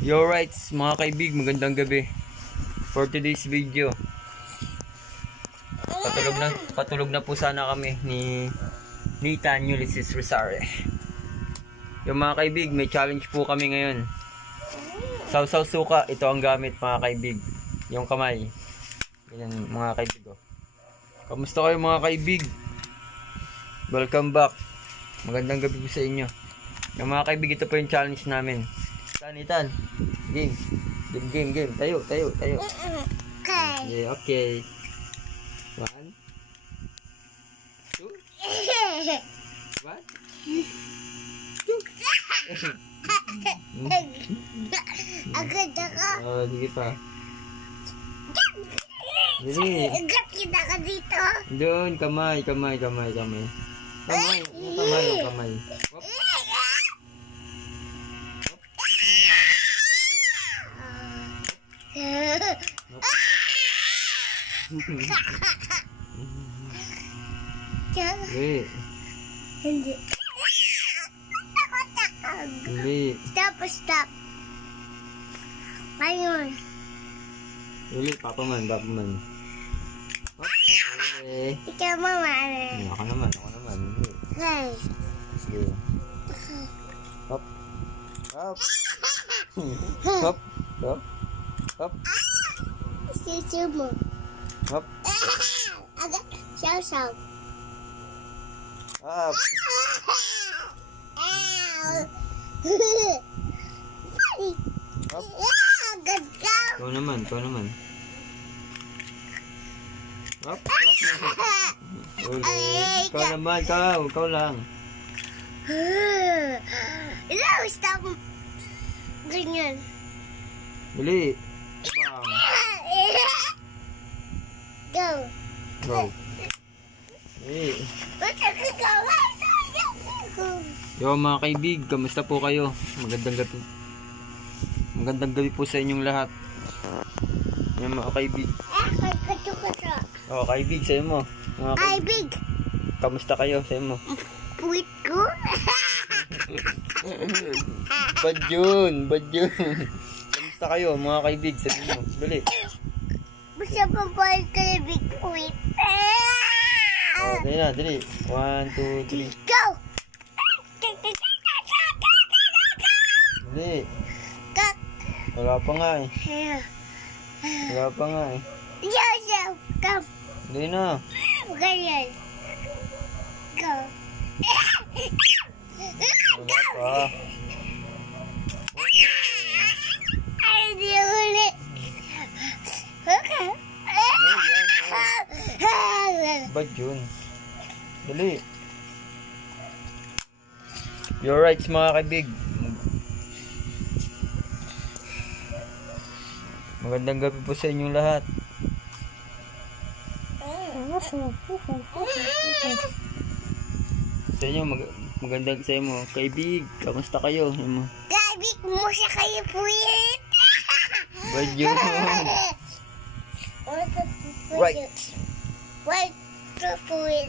Yo right mga kaibig, magandang gabi. For today's video, patulog na po sana kami ni Nita Ulysses Rizare. Yung mga kaibig, may challenge po kami ngayon. Sausaw suka, ito ang gamit mga kaibig. Yung kamay. Yan mga kaibig. Oh. Kamusta kayo mga kaibig? Welcome back. Magandang gabi po sa inyo. Yung mga kaibig, ito po yung challenge namin. Itan. Game. Tayo. Okay. 1 2 What? 2 Agad ako. Oh, sige pa. Dili. Agad kita ka dito. Doon, kamay. Kamay. Hop. Hindi. Stop. Ayun. Dili, papa man. Hop. Okay. Ikaw mama. Ako naman. Hey. Sige. Hop. Sisi mo. Hop. Agad. Saw. Hop. Hop. Agad ka. Ikaw naman. Hop. Uli. Ikaw naman, ikaw lang. Stop. Ganyan. Dali. Bang. Go. Hey. Yo mga kaibig, kamusta po kayo? Magandang gabi po sa inyong lahat. Yan mga kaibig. Oh, kaibig sa'yo mo. Kaibig. Kamusta kayo sa'yo mo? Puwit ko. Bad yun. Kamusta kayo mga kaibig? Sabi mo, dali. Basta pa ba yung kaibig puwit? Oh, dali. 1, 2, 3. Go! Dali. Wala pa nga eh. Yo, come. Dali na. Ganyan. Go. Wala pa. Ay, di ulit. Okay. Bad yun. Dali. You're right mga kaibig. Magandang gabi po sa inyong lahat. Sa inyo, magandang sa inyo. Kaibig, kamusta kayo? Kaibig mo siya kayo puwit. Bad yun. Right. Wait, puwit.